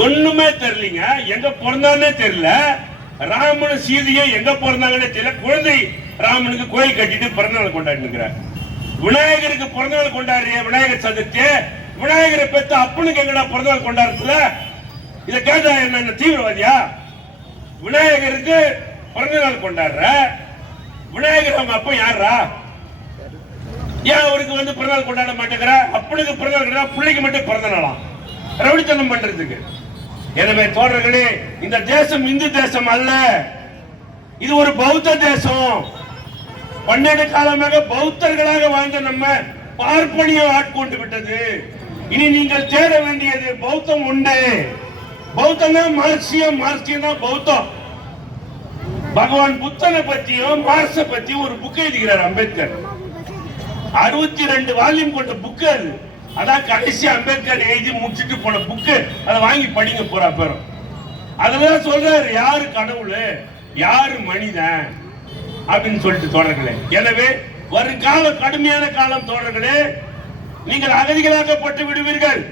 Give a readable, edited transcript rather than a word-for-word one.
ஒண்ணுமே தெரியலீங்க. எங்க பிறந்தானே தெரியல. ராமனும் சீதையும் எங்க பிறந்தாங்கன்னு தெரியல. குழந்தை ராமனுக்கு கோயில் கட்டிட்டு பிறந்தநாள் கொண்டாடி விநாயகருக்கு பிறந்தநாள் கொண்டாடுறிய விநாயகர் சதுர்த்தி. விநாயகரை பெற்ற அப்பனுக்கு எங்கடா பிறந்தநாள் கொண்டாடுறதுல? இதை கேட்டா என்ன தீவிரவாதியா? விநாயகருக்கு பிறந்தநாள் கொண்டாடுற விநாயகர் அவங்க அப்பா யாரா? ஏன் அவருக்கு பிறந்தநாள் கொண்டாட மாட்டேங்கிற? அப்பனுக்கு பிறந்தநாள் கொண்டாட பிள்ளைக்கு மட்டும் பிறந்த நாளாம் ரவுடித்தனம் பண்றதுக்கு. எனவே தோழர்களே, இந்த தேசம் இந்து தேசம் அல்ல, இது ஒரு பௌத்த தேசம். பன்னெண்டு காலமாக பௌத்தர்களாக வாழ்ந்த நம்ம பார்ப்பனியம் ஆட்கொண்டு விட்டது. இனி நீங்கள் தேட வேண்டியது பௌத்தம் உண்டு. பௌத்தம் தான் மார்க்சியம், மார்க்சியம் தான் பௌத்தம். பகவான் புத்தனை பத்தியும் மார்க்ஸ பத்தியும் ஒரு புக் எழுதுகிறார் அம்பேத்கர். 62 வால்யூம் கொண்ட புக்கு அது. அதான் கடைசி அம்பேத்கர் எழுதி முடிச்சுட்டு போன புக்கு. அதை வாங்கி படிங்க போறா பேரும். அதுலதான் சொல்றாரு யாரு கடவுள், யாரு மனிதன் அப்படின்னு சொல்லிட்டு தோழர்களே. எனவே வருங்கால கடுமையான காலம் தோழர்களே. நீங்கள் அகதிகளாக்கப்பட்டு விடுவீர்கள்.